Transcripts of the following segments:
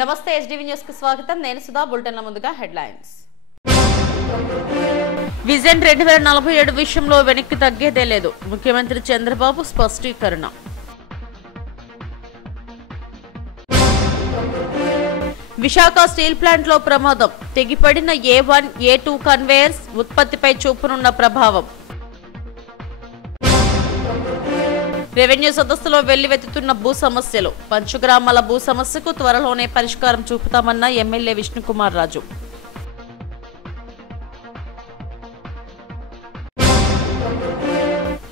నమస్తే SDV news కి స్వాగతం నేను సుధా బులెటిన్ల ముందుగా హెడ్లైన్స్ విజన్ 2047 విషయంలో వెనక్కి తగ్గేదే లేదు ముఖ్యమంత్రి చంద్రబాబు స్పష్టీకరణ విశాఖ స్టీల్ ప్లాంట్ లో ప్రమాదం తెగిపడిన A1 A2 కన్వేయర్స్ ఉత్పత్తిపై చూపునున్న ప్రభావం రెవెన్యూ సదస్సులో వెల్లువెత్తుతున్న భూ సమస్యలు పంచగ్రామాల భూ సమస్యకు త్వరలోనే పరిష్కారం చూపుతామన్న ఎమ్మెల్యే విష్ణుకుమార్ రాజు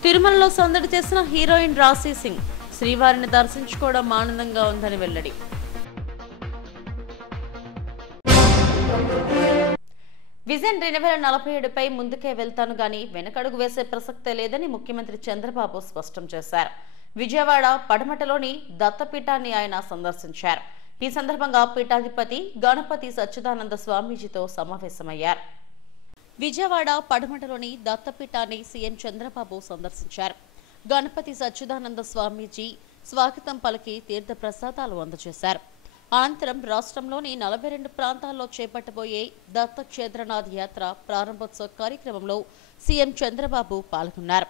తిరుమలలో సందడి చేసిన హీరోయిన్ రాశి సింగ్ శ్రీవారిని దర్శించుకోవడం ఆనందంగా ఉందని వెల్లడి విజన్ 2047 పై ముందుకే వెళ్తాను గాని వెనకడుగు వేసే ప్రసక్తే లేదని ముఖ్యమంత్రి చంద్రబాబు స్పష్టం చేశారు. విజయవాడ పడమటలోని దత్తపీఠాన్ని ఆయన సందర్శించారు. ఈ సందర్భంగా పీఠాధిపతి గణపతి సచ్చిదానంద స్వామీజీతో సమావేశమయ్యారు. విజయవాడ పడమటలోని దత్తపీఠాన్ని సీఎం చంద్రబాబు సందర్శించారు. గణపతి సచ్చిదానంద స్వామీజీ స్వాగతం పలికి తీర్థ ప్రసాదాలు అందజేశారు. అనంతరం రాష్ట్రంలోని 42 ప్రాంతాల్లో చేపట్టబోయే దత్తక్షేత్రనాథ్ యాత్ర ప్రారంభోత్సవ కార్యక్రమంలో సీఎం చంద్రబాబు పాల్గొన్నారు.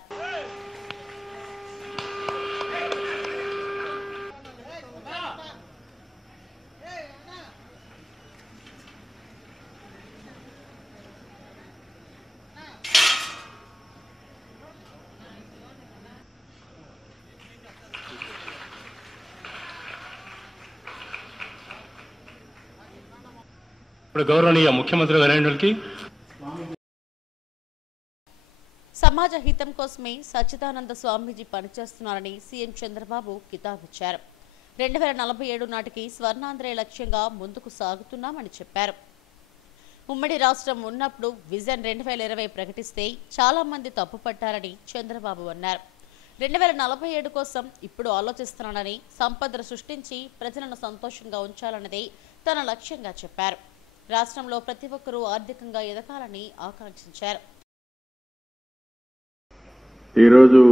గౌరవనీయ ముఖ్యమంత్రి గారికి సమాజ హితం కోసమే సచ్చిదానంద స్వామీజీ పనిచేస్తున్నారని సీఎం చంద్రబాబు కితాబిచ్చారు. 2047 నాటికి స్వర్ణాంధ్రే లక్ష్యంగా ముందుకు సాగుతున్నామని చెప్పారు. ఉమ్మడి రాష్ట్రం ఉన్నప్పుడు విజన్ 2020 ప్రకటిస్తే చాలా మంది తప్పుపట్టారని చంద్రబాబు అన్నారు. 2047 కోసం ఇప్పుడు ఆలోచిస్తున్నానని సంపద సృష్టించి ప్రజలను సంతోషంగా ఉంచాలన్నదే తన లక్ష్యంగా చెప్పారు. రాష్ట్రంలో ప్రతి ఒక్కరూ ఆర్థికంగా ఎదగాలని ఆకాంక్షించారు. ఈరోజు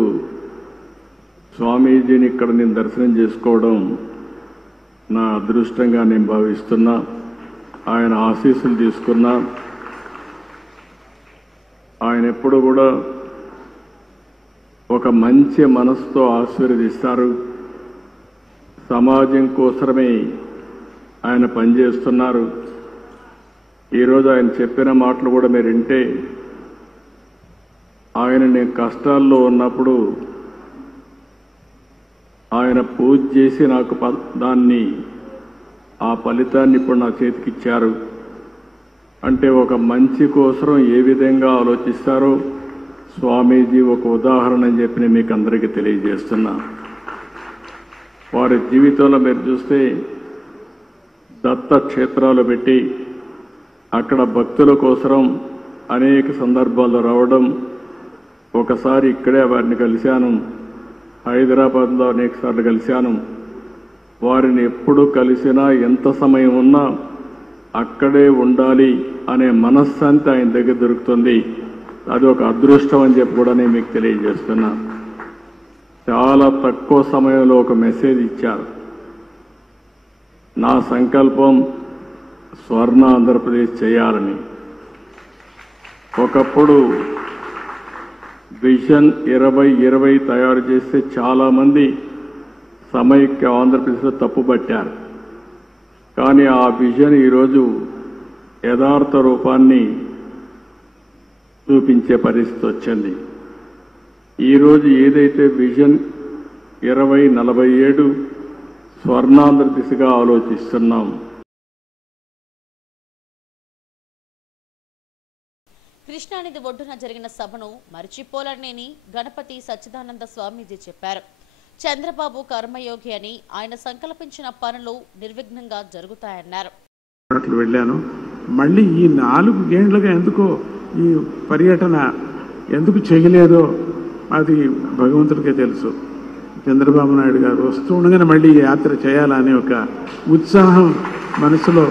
స్వామీజీని ఇక్కడ నేను దర్శనం చేసుకోవడం నా అదృష్టంగా నేను భావిస్తున్నా. ఆయన ఆశీస్సులు తీసుకున్నా. ఆయన ఎప్పుడు కూడా ఒక మంచి మనసుతో ఆశీర్వదిస్తారు. సమాజం కోసమే ఆయన పనిచేస్తున్నారు. ఈరోజు ఆయన చెప్పిన మాటలు కూడా మీరు వింటే, ఆయన నేను కష్టాల్లో ఉన్నప్పుడు ఆయన పూజ చేసి నాకు ఆ ఫలితాన్ని ఇప్పుడు నా చేతికి ఇచ్చారు. అంటే ఒక మంచి కోసం ఏ విధంగా ఆలోచిస్తారో స్వామీజీ ఒక ఉదాహరణ అని చెప్పి నేను మీకు అందరికీ తెలియజేస్తున్నా. వారి జీవితంలో మీరు చూస్తే దత్త క్షేత్రాలు పెట్టి అక్కడ భక్తుల కోసం అనేక సందర్భాల్లో రావడం. ఒకసారి ఇక్కడే వారిని కలిశాను, హైదరాబాద్లో అనేక సార్లు కలిశాను. వారిని ఎప్పుడు కలిసినా ఎంత సమయం ఉన్నా అక్కడే ఉండాలి అనే మనశ్శాంతి ఆయన దగ్గర దొరుకుతుంది. అది ఒక అదృష్టం అని చెప్పి కూడా నేను మీకు తెలియజేస్తున్నా. చాలా తక్కువ సమయంలో ఒక మెసేజ్ ఇచ్చారు. నా సంకల్పం స్వర్ణ ఆంధ్రప్రదేశ్ చేయాలని. ఒకప్పుడు విజన్ 2020 తయారు చేస్తే చాలామంది సమైక్య ఆంధ్రప్రదేశ్లో తప్పుపట్టారు. కానీ ఆ విజన్ ఈరోజు యథార్థ రూపాన్ని చూపించే పరిస్థితి వచ్చింది. ఈరోజు ఏదైతే విజన్ 2047 స్వర్ణాంధ్ర దిశగా ఆలోచిస్తున్నాం. కృష్ణానది ఒడ్డున జరిగిన సభను మరిచిపోలేని గణపతి సచ్చిదానంద స్వామీజీ చెప్పారు. చంద్రబాబు కర్మయోగి అని ఆయన సంకల్పించిన పనులు నిర్విఘ్నంగా జరుగుతాయన్నారు. వెళ్ళాను. మళ్ళీ ఈ 4 గేండ్లుగా ఎందుకో ఈ పర్యటన ఎందుకు చేయలేదో అది భగవంతుడికే తెలుసు. చంద్రబాబు నాయుడు గారు వస్తూ ఉండగానే మళ్ళీ ఈ యాత్ర చేయాలనే ఒక ఉత్సాహం మనసులో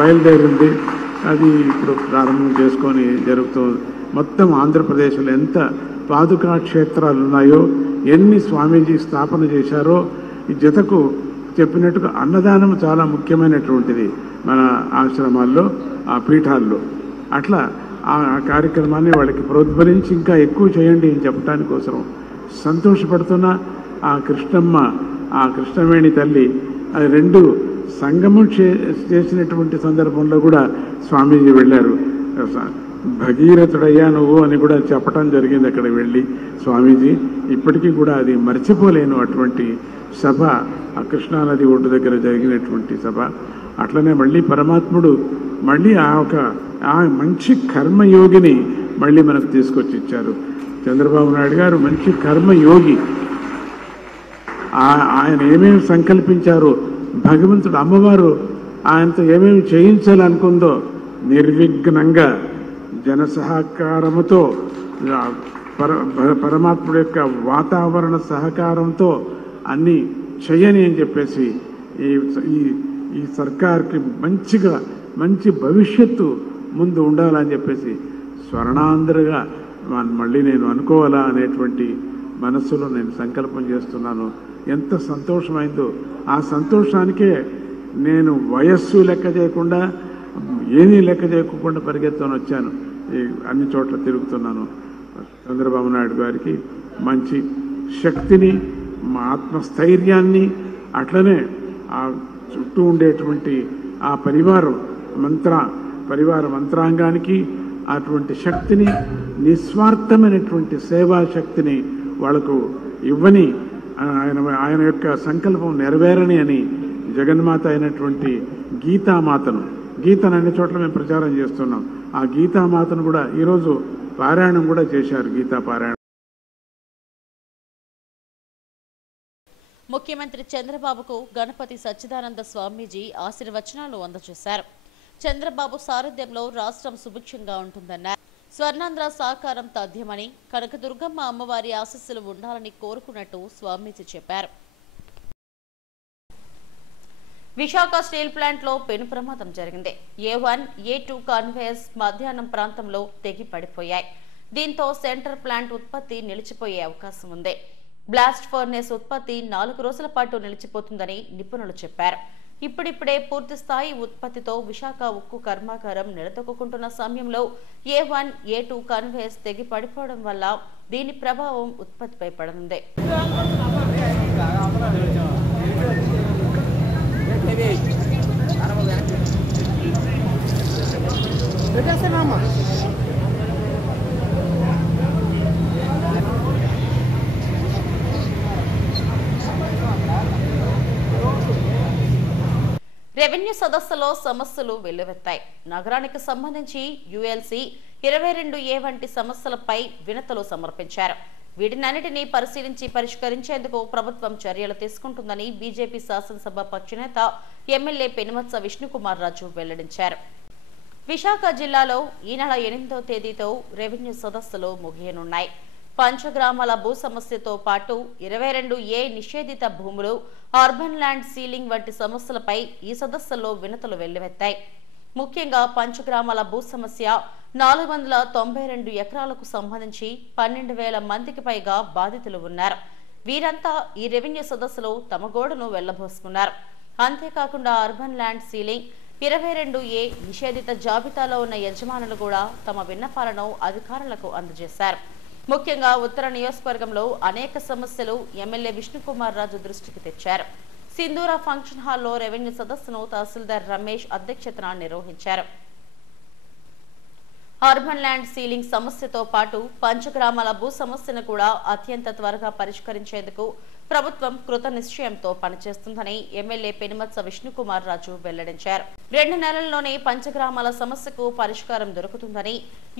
బయలుదేరింది. అది ఇప్పుడు ప్రారంభం చేసుకొని జరుగుతుంది. మొత్తం ఆంధ్రప్రదేశ్లో ఎంత పాదుకా క్షేత్రాలు ఉన్నాయో, ఎన్ని స్వామీజీ స్థాపన చేశారో, ఈ జతకు చెప్పినట్టుగా అన్నదానం చాలా ముఖ్యమైనటువంటిది మన ఆశ్రమాల్లో, ఆ పీఠాల్లో. అట్లా ఆ కార్యక్రమాన్ని వాళ్ళకి ప్రోద్బలించి ఇంకా ఎక్కువ చేయండి అని చెప్పడానికి కోసం సంతోషపడుతున్న ఆ కృష్ణమ్మ, ఆ కృష్ణవేణి తల్లి అది రెండు సంగమం చేసినటువంటి సందర్భంలో కూడా స్వామీజీ వెళ్ళారు. భగీరథుడయ్యా నువ్వు అని కూడా చెప్పడం జరిగింది అక్కడ వెళ్ళి స్వామీజీ. ఇప్పటికీ కూడా అది మర్చిపోలేను అటువంటి సభ, ఆ కృష్ణానది ఒడ్డు దగ్గర జరిగినటువంటి సభ. అట్లనే మళ్ళీ పరమాత్ముడు మళ్ళీ ఆ మంచి కర్మయోగిని మళ్ళీ మనకు తీసుకొచ్చి ఇచ్చారు. చంద్రబాబు నాయుడు గారు మంచి కర్మయోగి. ఆయన ఏమేమి సంకల్పించారో, భగవంతుడు అమ్మవారు ఆయనతో ఏమేమి చేయించాలనుకుందో నిర్విఘ్నంగా జన సహకారముతో, పరమాత్ముడి యొక్క వాతావరణ సహకారంతో అన్నీ చేయని అని చెప్పేసి ఈ సర్కార్కి మంచి భవిష్యత్తు ముందు ఉండాలని చెప్పేసి స్వర్ణాంధ్రగా మళ్ళీ నేను అనుకోవాలా అనేటువంటి మనస్సులో నేను సంకల్పం చేస్తున్నాను. ఎంత సంతోషమైందో. ఆ సంతోషానికే నేను వయస్సు లెక్క చేయకుండా, ఏమీ లెక్క చేయకుండా పరిగెత్తుకొని వచ్చాను. అన్ని చోట్ల తిరుగుతున్నాను. చంద్రబాబు నాయుడు గారికి మంచి శక్తిని, మా ఆత్మస్థైర్యాన్ని, అట్లనే ఆ చుట్టూ ఉండేటువంటి ఆ పరివార మంత్రాంగానికి అటువంటి శక్తిని, నిస్వార్థమైనటువంటి సేవా శక్తిని వాళ్లకు ఇవ్వని, ఆయన యొక్క సంకల్పం నెరవేరని అని జగన్మాత అయినటువంటి గీతను అన్ని చోట్ల మేము ప్రచారం చేస్తున్నాం. ఆ గీతామాతను కూడా ఈరోజు పారాయణం కూడా చేశారు, గీతా పారాయణం. ముఖ్యమంత్రి చంద్రబాబుకు గణపతి సచ్చిదానంద స్వామీజీ ఆశీర్వచనాలు అందజేశారు. చంద్రబాబు సారథ్యంలో రాష్ట్రం సుభిక్షంగా ఉంటుందన్నారు. స్వర్ణాంధ్ర సాకారం తథ్యమని, కనకదుర్గమ్మ అమ్మవారి ఆశీస్సులు ఉండాలని కోరుకున్నట్టు స్వామీజీ చెప్పారు. విశాఖ స్టీల్ ప్లాంట్ లో పెను ప్రమాదం జరిగింది. A1, A2 కాన్వేయర్స్ మధ్యాహ్నం ప్రాంతంలో తెగి పడిపోయాయి. దీంతో సెంటర్ ప్లాంట్ ఉత్పత్తి నిలిచిపోయే అవకాశం ఉంది. బ్లాస్ట్ ఫర్నేస్ ఉత్పత్తి 4 రోజుల పాటు నిలిచిపోతుందని నిపుణులు చెప్పారు. ఇప్పుడిప్పుడే పూర్తి స్థాయి ఉత్పత్తితో విశాఖ ఉక్కు కర్మాగారం నిలదొక్కుంటున్న సమయంలో A1, A2 కాన్వేయర్స్ తెగి పడిపోవడం వల్ల దీని ప్రభావం ఉత్పత్తిపై పడనుంది. రెవెన్యూ సదస్సులో సమస్యలు వెల్లువెత్తాయి. నగరానికి సంబంధించి ULC 22A వంటి సమస్యలపై వినతులు సమర్పించారు. వీటినన్నిటినీ పరిష్కరించేందుకు ప్రభుత్వం చర్యలు తీసుకుంటుందని బీజేపీ శాసనసభ పక్షనేత ఎమ్మెల్యే పెనుమత్స విష్ణుకుమార్ రాజు వెల్లడించారు. విశాఖ జిల్లాలో ఈ నెల 8వ తేదీతో రెవెన్యూ సదస్సులు ముగియనున్నాయి. పంచగ్రామాల భూ సమస్యతో పాటు 22A నిషేధిత భూములు, అర్బన్ ల్యాండ్ సీలింగ్ వంటి సమస్యలపై ఈ సదస్సుల్లో వినతులు వెల్లువెత్తాయి. ముఖ్యంగా పంచగ్రామాల భూ సమస్య 492 ఎకరాలకు సంబంధించి 12,000 మందికి పైగా బాధితులు ఉన్నారు. వీరంతా ఈ రెవెన్యూ సదస్సులో తమ గోడును వెళ్లబోసుకున్నారు. అంతేకాకుండా అర్బన్ ల్యాండ్ సీలింగ్ 22A నిషేధిత జాబితాలో ఉన్న యజమానులు కూడా తమ విన్నపాలను అధికారులకు అందజేశారు. ముఖ్యంగా ఉత్తర నియోజకవర్గంలో అనేక సమస్యలు ఎమ్మెల్యే విష్ణుకుమార్ రాజు దృష్టికి తెచ్చారు. సింధూరా ఫంక్షన్ హాల్లో రెవెన్యూ సదస్సును తహసీల్దార్ రమేష్ అధ్యక్షతన నిర్వహించారు. అర్బన్ ల్యాండ్ సీలింగ్ సమస్యతో పాటు పంచగ్రామాల భూ సమస్యను కూడా అత్యంత త్వరగా పరిష్కరించేందుకు ప్రభుత్వం కృత నిశ్చయంతో పనిచేస్తుందని ఎమ్మెల్యే పెనుమత్స విష్ణుకుమార్ రాజు వెల్లడించారు. 2 నెలల్లోనే పంచగ్రామాల సమస్యకు పరిష్కారం దొరుకుతుందని,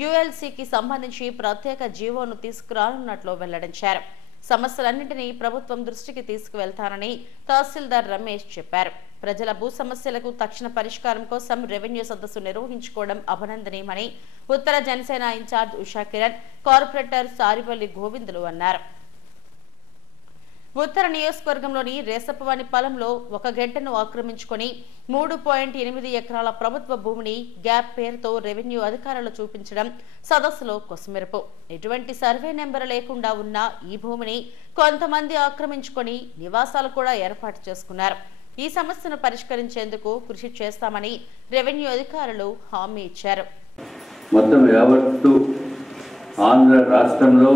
ULCకి సంబంధించి ప్రత్యేక జీవోను తీసుకురానున్నట్లు వెల్లడించారు. సమస్యలన్నింటినీ ప్రభుత్వం దృష్టికి తీసుకువెళ్తానని తహసీల్దార్ రమేష్ చెప్పారు. ప్రజల భూ సమస్యలకు తక్షణ పరిష్కారం కోసం రెవెన్యూ సదస్సు నిర్వహించుకోవడం అభినందనీయమని ఉత్తర జనసేన ఇన్ఛార్జ్ ఉషా కిరణ్, కార్పొరేటర్ సారిపల్లి గోవిందులు అన్నారు. ఉత్తర నియోజకవర్గంలోని రేసప్పవాని పొలంలో ఒక గంటను ఆక్రమించుకొని 3.8 ఎకరాల ప్రభుత్వ భూమిని గ్యాప్ పేరుతో రెవెన్యూ అధికారులు చూపించడం సదస్సులో కొసమెరుపు. ఎటువంటి సర్వే నెంబర్ లేకుండా ఉన్న ఈ భూమిని కొంతమంది ఆక్రమించుకొని నివాసాలు కూడా ఏర్పాటు చేసుకున్నారు. ఈ సమస్యను పరిష్కరించేందుకు కృషి చేస్తామని రెవెన్యూ అధికారులు హామీ ఇచ్చారు. మొత్తం యావత్తు ఆంధ్ర రాష్ట్రంలో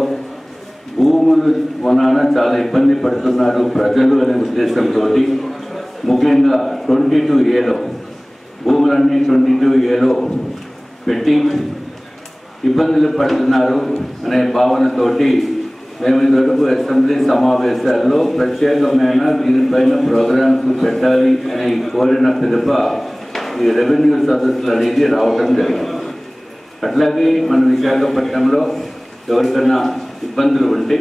భూములు కొనాన చాలా ఇబ్బంది పడుతున్నారు ప్రజలు అనే ఉద్దేశంతో ముఖ్యంగా 22A భూములన్నీ 22A పెట్టి ఇబ్బందులు పడుతున్నారు అనే భావనతోటి మేము ఇదివరకు అసెంబ్లీ సమావేశాల్లో ప్రత్యేకమైన దీనిపైన ప్రోగ్రామ్స్ పెట్టాలి అని కోరిన పిదప ఈ రెవెన్యూ సదస్సులు అనేది రావడం జరిగింది. అట్లాగే మన విశాఖపట్నంలో ఎవరికైనా ఇబ్బందులు ఉంటే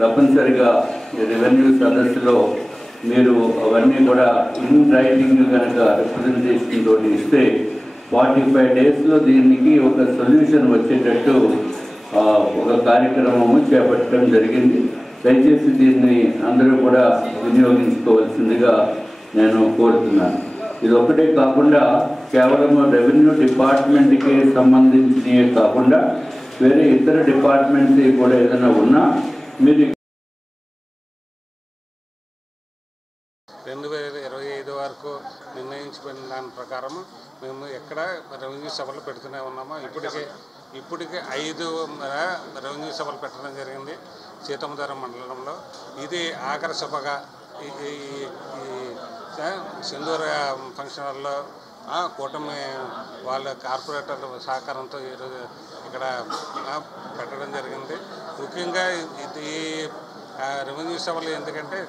తప్పనిసరిగా ఈ రెవెన్యూ సదస్సులో మీరు అవన్నీ కూడా ఇన్ రైటింగ్ కనుక రిప్రజెంటేషన్ తోటి ఇస్తే 45 డేస్లో దీనికి ఒక సొల్యూషన్ వచ్చేటట్టు ఒక కార్యక్రమము చేపట్టడం జరిగింది. దయచేసి దీన్ని అందరూ కూడా వినియోగించుకోవాల్సిందిగా నేను కోరుతున్నాను. ఇది ఒకటే కాకుండా కేవలం రెవెన్యూ డిపార్ట్మెంట్కి సంబంధించినవే కాకుండా వేరే ఇతర డిపార్ట్మెంట్స్ కూడా ఏదైనా ఉన్నా మీరు 2025 వరకు నిర్ణయించబడిన దాని ప్రకారం మేము ఎక్కడ రెవెన్యూ సభలు పెడుతూనే ఉన్నాము. ఇప్పటికే 5 రెవెన్యూ సభలు పెట్టడం జరిగింది సీతమ్మధారం మండలంలో. ఇది ఆఖరి సభగా ఈ సింధూర ఫంక్షన్ హాల్లో కూటమి వాళ్ళ కార్పొరేటర్ల సహకారంతో ఈరోజు ఇక్కడ పెట్టడం జరిగింది. ముఖ్యంగా ఇది రెవెన్యూ సభలు ఎందుకంటే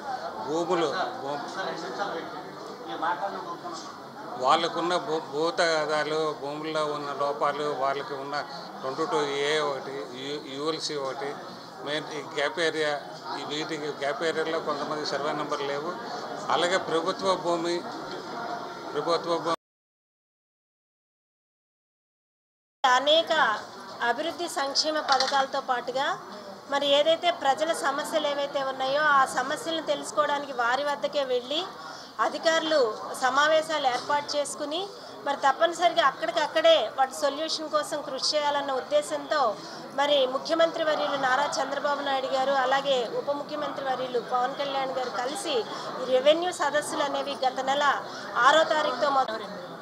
వాళ్ళకున్న భూతగాదాలు, భూముల్లో ఉన్న లోపాలు, వాళ్ళకి ఉన్న 22A ఒకటి, ULC ఒకటి, మెయిన్ ఈ గ్యాప్ ఏరియా, వీటికి గ్యాప్ ఏరియాలో కొంతమంది సర్వే నెంబర్ లేవు. అలాగే ప్రభుత్వ భూమి అనేక అభివృద్ధి సంక్షేమ పథకాలతో పాటుగా మరి ఏదైతే ప్రజల సమస్యలు ఏవైతే ఉన్నాయో ఆ సమస్యలను తెలుసుకోవడానికి వారి వద్దకే వెళ్ళి అధికారులు సమావేశాలు ఏర్పాటు చేసుకుని మరి తప్పనిసరిగా అక్కడికక్కడే వాటి సొల్యూషన్ కోసం కృషి చేయాలన్న ఉద్దేశంతో మరి ముఖ్యమంత్రి వర్యులు నారా చంద్రబాబు నాయుడు గారు అలాగే ఉప ముఖ్యమంత్రి వర్యులు పవన్ కళ్యాణ్ గారు కలిసి ఈ రెవెన్యూ సదస్సులు అనేవి గత నెల 6వ తారీఖుతో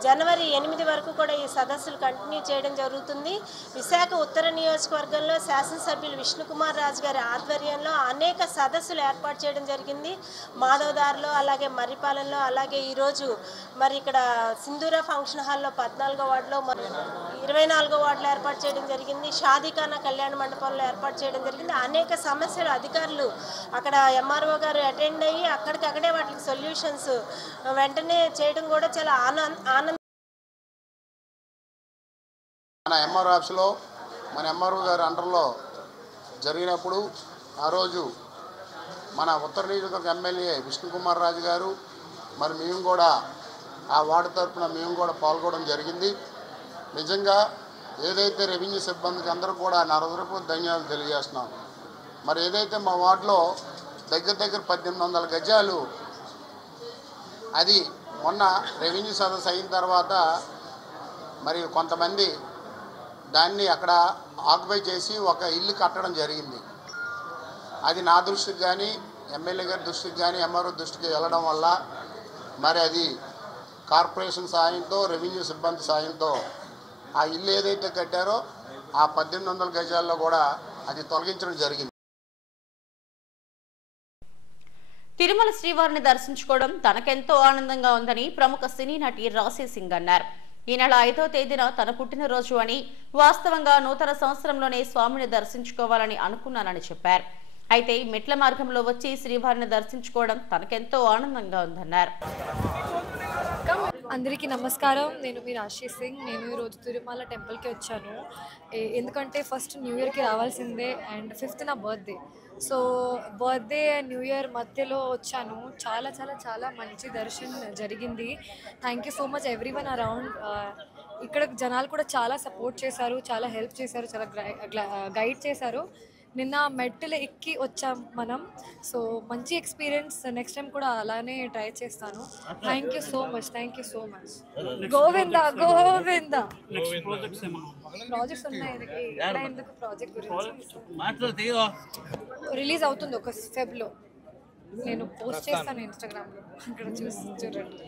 జనవరి 8 వరకు కూడా ఈ సదస్సులు కంటిన్యూ చేయడం జరుగుతుంది. విశాఖ ఉత్తర నియోజకవర్గంలో శాసనసభ్యులు విష్ణుకుమార్ రాజు గారి ఆధ్వర్యంలో అనేక సదస్సులు ఏర్పాటు చేయడం జరిగింది. మాధవదార్లో అలాగే మర్రిపాలెంలో అలాగే ఈరోజు మరి ఇక్కడ సింధూర ఫంక్షన్ హాల్లో 14వ వార్డులో 24వ వార్డులో ఏర్పాటు చేయడం జరిగింది. షాదీఖానా కళ్యాణ మండపంలో ఏర్పాటు చేయడం జరిగింది. అనేక సమస్యలు అధికారులు అక్కడ MRO గారు అటెండ్ అయ్యి అక్కడికక్కడే వాటికి సొల్యూషన్స్ వెంటనే చేయడం కూడా చాలా ఆనందం. మన MRO ఆఫీస్లో మన MRO గారి అండర్లో జరిగినప్పుడు ఆ రోజు మన ఉత్తర నియోజకవర్గ ఎమ్మెల్యే విష్ణుకుమార్ రాజు గారు మరి మేము కూడా ఆ వార్డు తరఫున మేము కూడా పాల్గొనడం జరిగింది. నిజంగా ఏదైతే రెవెన్యూ సిబ్బందికి అందరూ కూడా నా హృదయపూర్వక ధన్యవాదాలు తెలియజేస్తున్నాం. మరి ఏదైతే మా వార్డులో దగ్గర 1800 గజాలు అది మొన్న రెవెన్యూ సదస్సు అయిన తర్వాత మరి కొంతమంది దాన్ని అక్కడ ఆక్యుపై చేసి ఒక ఇల్లు కట్టడం జరిగింది. అది నా దృష్టికి కానీ ఎమ్మెల్యే గారి దృష్టికి కానీ MRO దృష్టికి వెళ్ళడం వల్ల మరి అది కార్పొరేషన్ సాయంతో రెవెన్యూ సిబ్బంది సాయంతో ఆ ఇల్లు ఏదైతే కట్టారో ఆ 1800 గజాల్లో కూడా అది తొలగించడం జరిగింది. తిరుమల శ్రీవారిని దర్శించుకోవడం తనకెంతో ఆనందంగా ఉందని ప్రముఖ సినీ నటి రాశి సింగ్ అన్నారు. ఈ నెల 5వ తేదీన తన పుట్టినరోజు అని, వాస్తవంగా నూతన సంవత్సరంలోనే స్వామిని దర్శించుకోవాలని అనుకున్నానని చెప్పారు. అయితే మెట్ల మార్గంలో వచ్చి శ్రీవారిని దర్శించుకోవడం తనకెంతో ఆనందంగా ఉందన్నారు. అందరికీ నమస్కారం. నేను మీ రాశి సింగ్. నేను ఈరోజు తిరుమల టెంపుల్కి వచ్చాను. ఎందుకంటే ఫస్ట్ న్యూ ఇయర్కి రావాల్సిందే అండ్ 5th నా birthday. So birthday and new year మధ్యలో వచ్చాను. చాలా చాలా చాలా మంచి దర్శనం జరిగింది. Thank you so much everyone around. ఇక్కడ జనాలు కూడా చాలా సపోర్ట్ చేశారు, చాలా హెల్ప్ చేశారు, చాలా గైడ్ చేశారు. నిన్న మెట్లు ఎక్కి వచ్చాం మనం. సో మంచి ఎక్స్పీరియన్స్. నెక్స్ట్ టైం కూడా అలానే ట్రై చేస్తాను. Thank you so much. Thank you so much. Govinda Govinda. Projects ఉన్నాయి. ఎందుకు ప్రాజెక్ట్ గురించి రిలీజ్ అవుతుంది ఒక ఫెబ్లో. నేను పోస్ట్ చేస్తాను ఇన్స్టాగ్రామ్లో, అక్కడ చూడండి.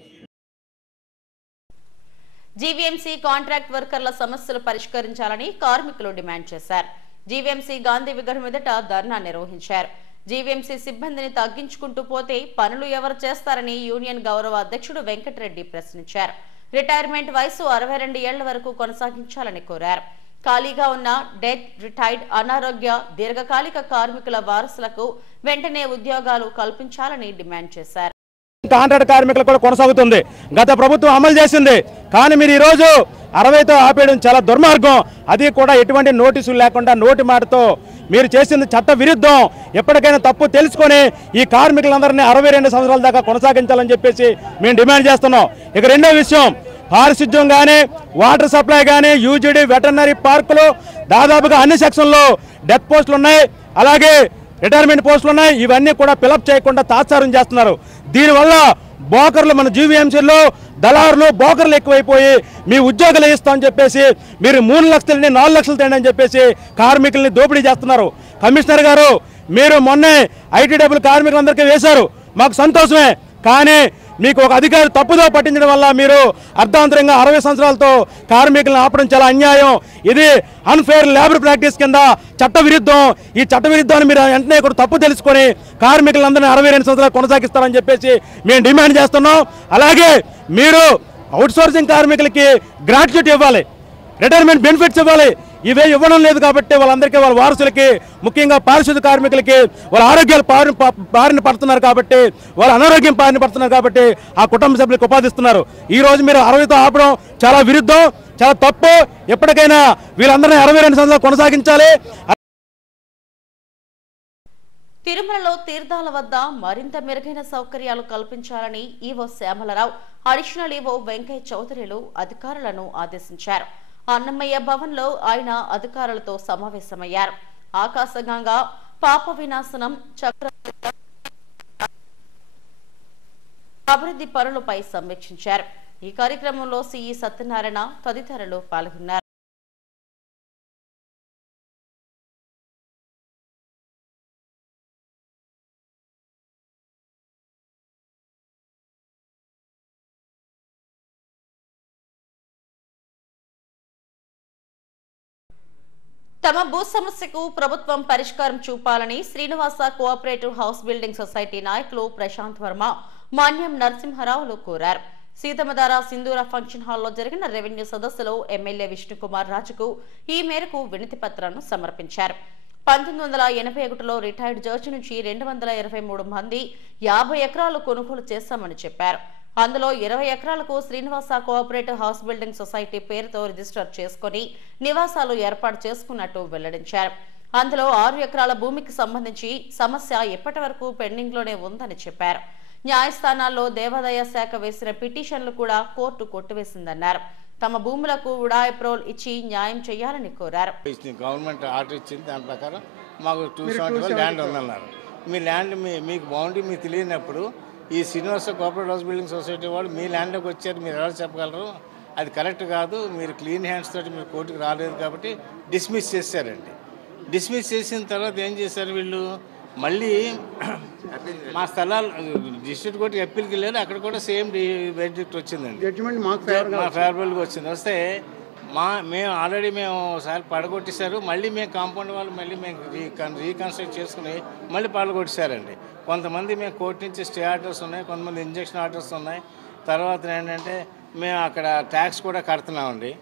జీవీఎంసీ కాంట్రాక్ట్ వర్కర్ల సమస్యలు పరిష్కరించాలని కార్మికులు డిమాండ్ చేశారు. జీవీఎంసీ గాంధీ విగ్రహం ఎదుట ధర్నా నిర్వహించారు. జీవీఎంసీ సిబ్బందిని తగ్గించుకుంటూ పోతే పనులు ఎవరు చేస్తారని యూనియన్ గౌరవ అధ్యక్షుడు వెంకటరెడ్డి ప్రశ్నించారు. రిటైర్మెంట్ వయసు 62 ఏళ్ల వరకు కొనసాగించాలని కోరారు. ఖాళీగా ఉన్న డెత్, రిటైర్డ్, అనారోగ్య, దీర్ఘకాలిక కార్మికుల వారసులకు వెంటనే ఉద్యోగాలు కల్పించాలని డిమాండ్ చేశారు. కాంట్రాక్ట్ కార్మికులు కూడా కొనసాగుతుంది. గత ప్రభుత్వం అమలు చేసింది, కానీ మీరు ఈరోజు 60తో ఆపేయడం చాలా దుర్మార్గం. అది కూడా ఎటువంటి నోటీసులు లేకుండా నోటి మాటతో మీరు చేసింది చట్ట విరుద్ధం. ఎప్పటికైనా తప్పు తెలుసుకొని ఈ కార్మికులందరినీ 62 సంవత్సరాల దాకా కొనసాగించాలని చెప్పేసి మేము డిమాండ్ చేస్తున్నాం. ఇక రెండో విషయం, పారిశుద్ధ్యం కానీ, వాటర్ సప్లై కానీ, యూజీడీ, వెటర్నరీ పార్కులు, దాదాపుగా అన్ని సెక్షన్లో డెత్ పోస్టులు ఉన్నాయి, అలాగే రిటైర్మెంట్ పోస్టులు ఉన్నాయి. ఇవన్నీ కూడా ఫిలప్ చేయకుండా తాత్సారం చేస్తున్నారు. దీనివల్ల బోకర్లు, మన జీవీఎంసీలో దళారులు, బోకర్లు ఎక్కువైపోయి మీ ఉద్యోగాలు ఇస్తామని చెప్పేసి మీరు 3 లక్షలని 4 లక్షలు తేండి అని చెప్పేసి కార్మికుల్ని దోపిడీ చేస్తున్నారు. కమిషనర్ గారు, మీరు మొన్నే ఐటీ డబ్బులు కార్మికులందరికీ వేశారు, మాకు సంతోషమే. కానీ మీకు ఒక అధికారి తప్పుదో పట్టించడం వల్ల మీరు అర్ధాంతరంగా 60 సంవత్సరాలతో కార్మికులను ఆపడం చాలా అన్యాయం. ఇది అన్ఫేర్ లేబర్ ప్రాక్టీస్ కింద చట్ట విరుద్ధం. ఈ చట్ట విరుద్ధాన్ని మీరు వెంటనే కూడా తప్పు తెలుసుకొని కార్మికులందరినీ 62 సంవత్సరాలు కొనసాగిస్తారని చెప్పేసి మేము డిమాండ్ చేస్తున్నాం. అలాగే మీరు అవుట్సోర్సింగ్ కార్మికులకి గ్రాట్యుటీ ఇవ్వాలి, రిటైర్మెంట్ బెనిఫిట్స్ ఇవ్వాలి. ఇవే ఇవ్వడం లేదు కాబట్టి వాళ్ళందరికీ, వాళ్ళ వారసులకి, ముఖ్యంగా పారిశుద్ధ్య కార్మికులకి వాళ్ళ ఆరోగ్యాలు బారిన పడుతున్నారు కాబట్టి, వాళ్ళ అనారోగ్యం బారిన పడుతున్నారు కాబట్టి ఆ కుటుంబ సభ్యులకు ఉపాధిస్తున్నారు. ఈ రోజు మీరు 60తో ఆపడం చాలా విరుద్ధం, చాలా తప్పు. ఎప్పటికైనా వీళ్ళందరినీ 62 సంవత్సరాలు కొనసాగించాలి. తిరుమలలో తీర్థాల వద్ద మరింత మెరుగైన సౌకర్యాలు కల్పించాలని EO Syamala Rao, additional EO Venkaiah చౌదరిలు అధికారులను ఆదేశించారు. అన్నమయ్య భవన్లో ఆయన అధికారులతో సమావేశమయ్యారు. ఆకాశగంగా, పాప వినాశనం, చక్ర అభివృద్ధి పనులపై సమీక్షించారు. ఈ కార్యక్రమంలో సిఈ సత్యనారాయణ తదితరులు పాల్గొన్నారు. తమ భూ సమస్యకు ప్రభుత్వం పరిష్కారం చూపాలని Srinivasa cooperative house building society నాయకులు ప్రశాంత్ వర్మ, మాన్యం నరసింహారావులు కోరారు. సీతమధార సింధూర ఫంక్షన్ హాల్లో జరిగిన రెవెన్యూ సదస్సులో ఎమ్మెల్యే విష్ణుకుమార్ రాజుకు ఈ మేరకు వినతి పత్రాన్ని సమర్పించారు. 1981లో రిటైర్డ్ జడ్జి నుంచి 223 మంది 50 ఎకరాలు కొనుగోలు చేశామని చెప్పారు. అందులో 20 ఎకరాలకు Srinivasa cooperative house building society పేరుతో రిజిస్టర్ చేసుకుని నివాసాలు ఏర్పాటు చేసుకున్నట్టు వెల్లడించారు. అందులో 6 ఎకరాల భూమికి సంబంధించి సమస్య ఇప్పటి వరకు పెండింగ్ లోనే ఉందని చెప్పారు. న్యాయస్థానాల్లో దేవాదాయ శాఖ వేసిన పిటిషన్లు కూడా కోర్టు కొట్టివేసిందన్నారు. తమ భూములకు ఉడాయిప్రోల్ ఇచ్చి న్యాయం చేయాలని కోరారు. గవర్నమెంట్ ఆర్డర్ ఇచ్చింది, దాని ప్రకారం మాకు 270 ల్యాండ్ ఉందన్నారు. మీ ల్యాండ్ మీకు బౌండరీ మీకు తెలియనప్పుడు ఈ Srinivasa cooperative house building society వాళ్ళు మీ ల్యాండ్లోకి వచ్చారు, మీరు ఎలా చెప్పగలరు? అది కరెక్ట్ కాదు, మీరు క్లీన్ హ్యాండ్స్ తోటి మీరు కోర్టుకు రాలేదు కాబట్టి డిస్మిస్ చేశారండి. డిస్మిస్ చేసిన తర్వాత ఏం చేశారు వీళ్ళు, మళ్ళీ మా స్థలాలు డిస్ట్రిక్ట్ కోర్టుకి అప్పీల్కి వెళ్ళారు. అక్కడ కూడా సేమ్ వెర్డిక్ట్ వచ్చిందండి, జడ్జిమెంట్ మా ఫేవరబుల్గా వచ్చింది. వస్తే మేము ఆల్రెడీ ఒకసారి పడగొట్టేశారు. మళ్ళీ మేము కాంపౌండ్ వాళ్ళు మళ్ళీ మేము రీకన్స్ట్రక్ట్ చేసుకుని మళ్ళీ పడగొట్టేశారండి. కొంతమంది మేము కోర్టు నుంచి స్టే ఆర్డర్స్ ఉన్నాయి, కొంతమంది ఇంజక్షన్ ఆర్డర్స్ ఉన్నాయి. తర్వాత ఏంటంటే మేము అక్కడ ట్యాక్స్ కూడా కడుతున్నామండి.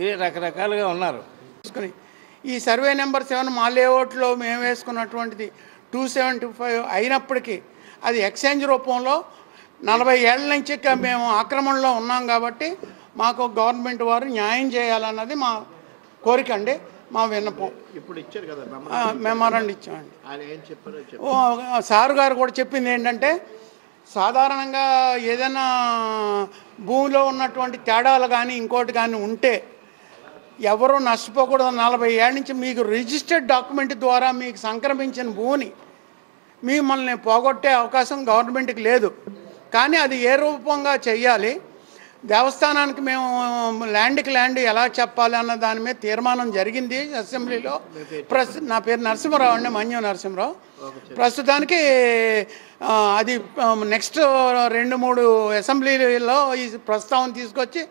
ఇది రకరకాలుగా ఉన్నారు. ఈ సర్వే నెంబర్ 7 మా లేఅవుట్లో మేము వేసుకున్నటువంటిది 275 అయినప్పటికీ అది ఎక్స్చేంజ్ రూపంలో 40 ఏళ్ల నుంచి మేము ఆక్రమణలో ఉన్నాం కాబట్టి మాకు గవర్నమెంట్ వారు న్యాయం చేయాలన్నది మా కోరిక అండి, మా విన్నపం. ఇప్పుడు ఇచ్చారు కదా మెమోరాండం ఇచ్చామండి. ఆయన ఏం చెప్పారో సారు గారు కూడా చెప్పింది ఏంటంటే, సాధారణంగా ఏదైనా భూమిలో ఉన్నటువంటి తేడాలు కానీ ఇంకోటి కానీ ఉంటే ఎవరూ నష్టపోకూడదు. 40 ఏళ్ళ నుంచి మీకు రిజిస్టర్డ్ డాక్యుమెంట్ ద్వారా మీకు సంక్రమించిన భూమిని మిమ్మల్ని పోగొట్టే అవకాశం గవర్నమెంట్కి లేదు. కానీ అది ఏ రూపంగా చెయ్యాలి, దేవస్థానానికి మేము ల్యాండ్ ఎలా చెప్పాలి అన్న దాని మీద తీర్మానం జరిగింది అసెంబ్లీలో. నా పేరు నరసింహరావు అండి, మన్యం నరసింహరావు. ప్రస్తుతానికి అది నెక్స్ట్ 2-3 అసెంబ్లీలో ఈ ప్రస్తావన తీసుకొచ్చి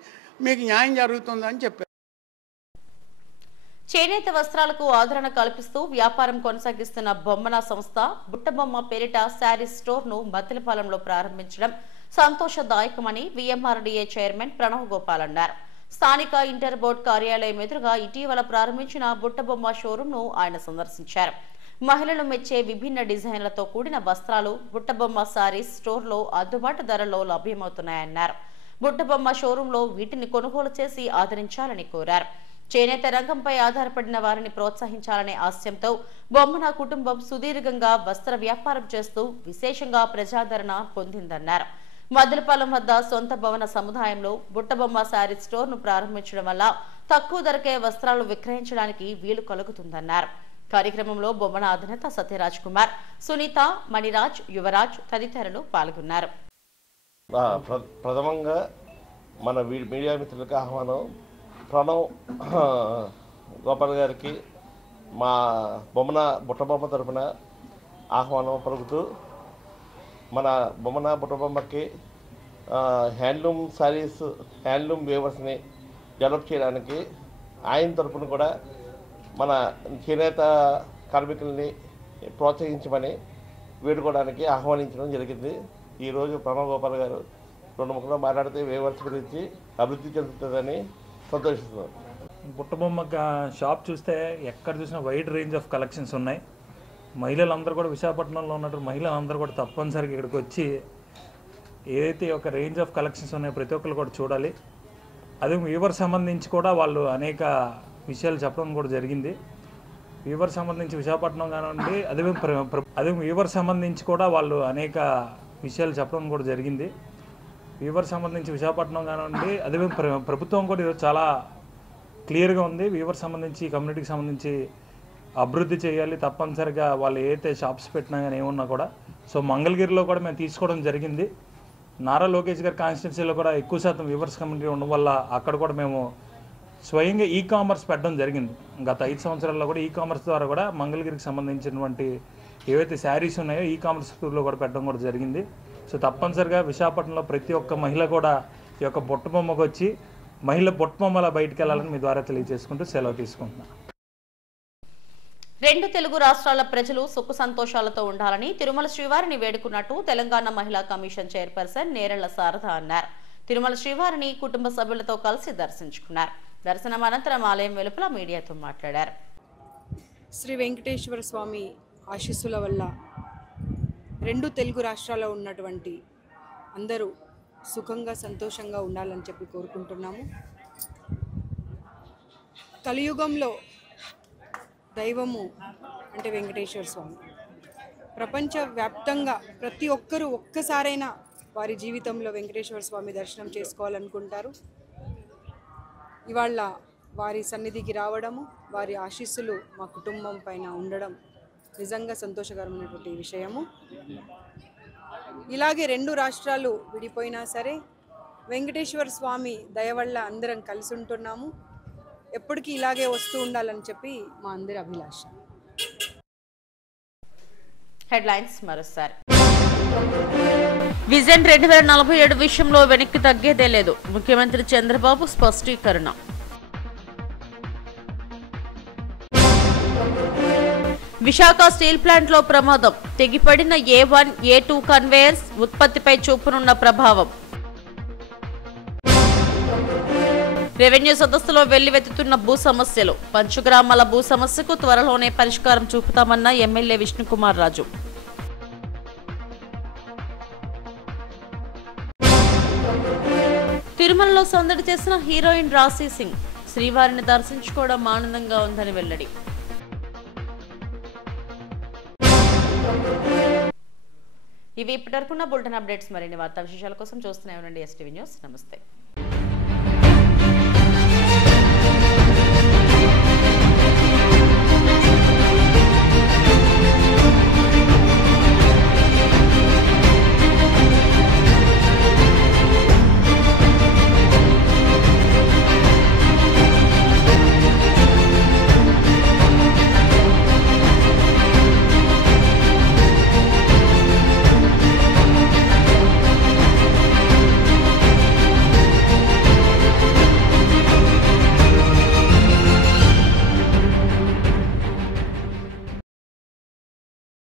మీకు న్యాయం జరుగుతుందని చెప్పారు. చేనేత వస్త్రాలకు ఆదరణ కల్పిస్తూ వ్యాపారం కొనసాగిస్తున్న బొమ్మన సంస్థ బుట్టబొమ్మ పేరిట శారీస్ స్టోర్ను మద్దిలపాలెంలో ప్రారంభించడం సంతోషదాయకమని విఎంఆర్డీఏ చైర్మన్ ప్రణవ్ గోపాల్ అన్నారు. స్థానిక ఇంటర్ బోర్డు కార్యాలయం ఎదురుగా ఇటీవల ప్రారంభించిన బుట్టబొమ్మ షోరూంను ఆయన సందర్శించారు. మహిళలు మెచ్చే విభిన్న డిజైన్లతో కూడిన వస్త్రాలు బుట్టబొమ్మ శారీస్ స్టోర్లో అందుబాటు ధరల్లో లభ్యమవుతున్నాయన్నారు. బుట్టబొమ్మ షోరూంలో వీటిని కొనుగోలు చేసి ఆదరించాలని కోరారు. చేనేత రంగంపై ఆధారపడిన వారిని ప్రోత్సహించాలనే ఆశయంతో బొమ్మన కుటుంబం సుదీర్ఘంగా వస్త్ర వ్యాపారం చేస్తూ విశేషంగా ప్రజాదరణ పొందిందన్నారు. మద్దిలపాలెం వద్ద సొంత భవన సముదాయంలో బుట్టబొమ్మ శారీ స్టోర్ను ప్రారంభించడం వల్ల తక్కువ ధరకే వస్త్రాలు విక్రయించడానికి వీలు కలుగుతుందన్నారు. కార్యక్రమంలో బొమ్మన అధినేత సత్యరాజ్ కుమార్, సునీత, మణిరాజ్, యువరాజ్ తదితరులు పాల్గొన్నారు. ప్రథమంగా మన మీడియా మిత్రులకు ఆహ్వానం. ప్రణవ్ గోపాల్ గారికి మా బుట్టబొమ్మ తరఫున ఆహ్వానం పలుకుతూ మన బుట్టబొమ్మకి హ్యాండ్లూమ్ శారీస్, హ్యాండ్లూమ్ వేవర్స్ని డెవలప్ చేయడానికి ఆయన తరఫున కూడా మన చేనేత కార్మికుల్ని ప్రోత్సహించమని వేడుకోవడానికి ఆహ్వానించడం జరిగింది. ఈరోజు ప్రణవ్ గోపాల్ గారు 2 ముక్కలు మాట్లాడితే వేవర్స్ గురించి అభివృద్ధి చెందుతుందని సంతోషిస్తున్నాను. బుట్టబొమ్మ షాప్ చూస్తే ఎక్కడ చూసినా వైడ్ రేంజ్ ఆఫ్ కలెక్షన్స్ ఉన్నాయి. మహిళలందరూ కూడా విశాఖపట్నంలో ఉన్నట్టు మహిళలందరూ కూడా తప్పనిసరిగా ఇక్కడికి వచ్చి ఏదైతే ఒక రేంజ్ ఆఫ్ కలెక్షన్స్ ఉన్నాయో ప్రతి ఒక్కరు కూడా చూడాలి. అదే వీవర్ సంబంధించి కూడా వాళ్ళు అనేక విషయాలు చెప్పడం కూడా జరిగింది. వీవర్ సంబంధించి విశాఖపట్నం కానివ్వండి, అదే వీవర్ సంబంధించి కూడా వాళ్ళు అనేక విషయాలు చెప్పడం కూడా జరిగింది. వీవర్ సంబంధించి విశాఖపట్నం కానివ్వండి, అదే ప్రభుత్వం కూడా ఈరోజు చాలా క్లియర్గా ఉంది. వీవర్ సంబంధించి కమ్యూనిటీకి సంబంధించి అభివృద్ధి చేయాలి తప్పనిసరిగా. వాళ్ళు ఏదైతే షాప్స్ పెట్టినా కానీ ఏమున్నా కూడా. సో మంగళగిరిలో కూడా మేము తీసుకోవడం జరిగింది. నారా లోకేష్ గారి కాన్స్టిట్యున్సీలో కూడా ఎక్కువ శాతం వీవర్స్ కమ్యూనిటీ ఉండడం వల్ల అక్కడ కూడా మేము స్వయంగా కామర్స్ పెట్టడం జరిగింది. గత 5 సంవత్సరాల్లో కూడా కామర్స్ ద్వారా కూడా మంగళగిరికి సంబంధించినటువంటి ఏవైతే శారీస్ ఉన్నాయో కామర్స్ టూర్లో కూడా పెట్టడం కూడా జరిగింది. సో తప్పనిసరిగా విశాఖపట్నంలో ప్రతి ఒక్క మహిళ కూడా ఈ యొక్క బుట్టబొమ్మకు వచ్చి మహిళ బుట్టబొమ్మలా బయటికి వెళ్ళాలని మీ ద్వారా తెలియజేసుకుంటూ సెలవు తీసుకుంటున్నాను. 2 తెలుగు రాష్ట్రాల ప్రజలు సుఖ సంతోషాలతో ఉండాలని తిరుమల శ్రీవారిని వేడుకున్నట్టు తెలంగాణ మహిళా కమిషన్ చైర్పర్సన్ నేరెళ్ల శారద అన్నారు. తిరుమల శ్రీవారిని కుటుంబ సభ్యులతో కలిసి దర్శించుకున్నారు. దర్శనం అనంతరం ఆలయం వెలుపల మీడియాతో మాట్లాడారు. శ్రీ వెంకటేశ్వర స్వామి ఆశీస్సుల వల్ల 2 తెలుగు రాష్ట్రాల్లో ఉన్నటువంటి అందరూ సుఖంగా సంతోషంగా ఉండాలని చెప్పి కోరుకుంటున్నాము. కలియుగంలో దైవము అంటే వెంకటేశ్వర స్వామి. ప్రపంచవ్యాప్తంగా ప్రతి ఒక్కరూ ఒక్కసారైనా వారి జీవితంలో వెంకటేశ్వర స్వామి దర్శనం చేసుకోవాలనుకుంటారు. ఇవాళ వారి సన్నిధికి రావడము, వారి ఆశీస్సులు మా కుటుంబం పైన ఉండడం నిజంగా సంతోషకరమైనటువంటి విషయము. ఇలాగే 2 రాష్ట్రాలు విడిపోయినా సరే వెంకటేశ్వర స్వామి దయ వల్ల అందరం కలిసి ఉంటున్నాము. ఎప్పటికీ ఇలాగే వస్తూ ఉండాలని చెప్పి మా అందరి అభిలాష. హెడ్లైన్స్ మరోసారి. విజన్ 2047 విషయంలో వెనక్కి తగ్గేదే లేదు. ముఖ్యమంత్రి చంద్రబాబు స్పష్టీకరణ. విశాఖ స్టీల్ ప్లాంట్లో ప్రమాదం. తెగిపడిన A1, A2 కన్వేయర్స్ ఉత్పత్తిపై చూపనున్న ప్రభావం. రెవెన్యూ సదస్సులో వెల్లువెత్తుతున్న భూ సమస్యలు. పంచగ్రామాల భూ సమస్యకు త్వరలోనే పరిష్కారం చూపుతామన్న ఎమ్మెల్యే విష్ణుకుమార్ రాజు. తిరుమలలో సందడి చేసిన హీరోయిన్ రాశి సింగ్. శ్రీవారిని దర్శించుకోవడం ఆనందంగా ఉందని వెల్లడి. ఇవి ఇప్పటివరకున్న బులెటిన్ అప్డేట్స్. మరిన్ని వార్తా విశేషాల కోసం చూస్తూనే ఉండండి STV న్యూస్. నమస్తే.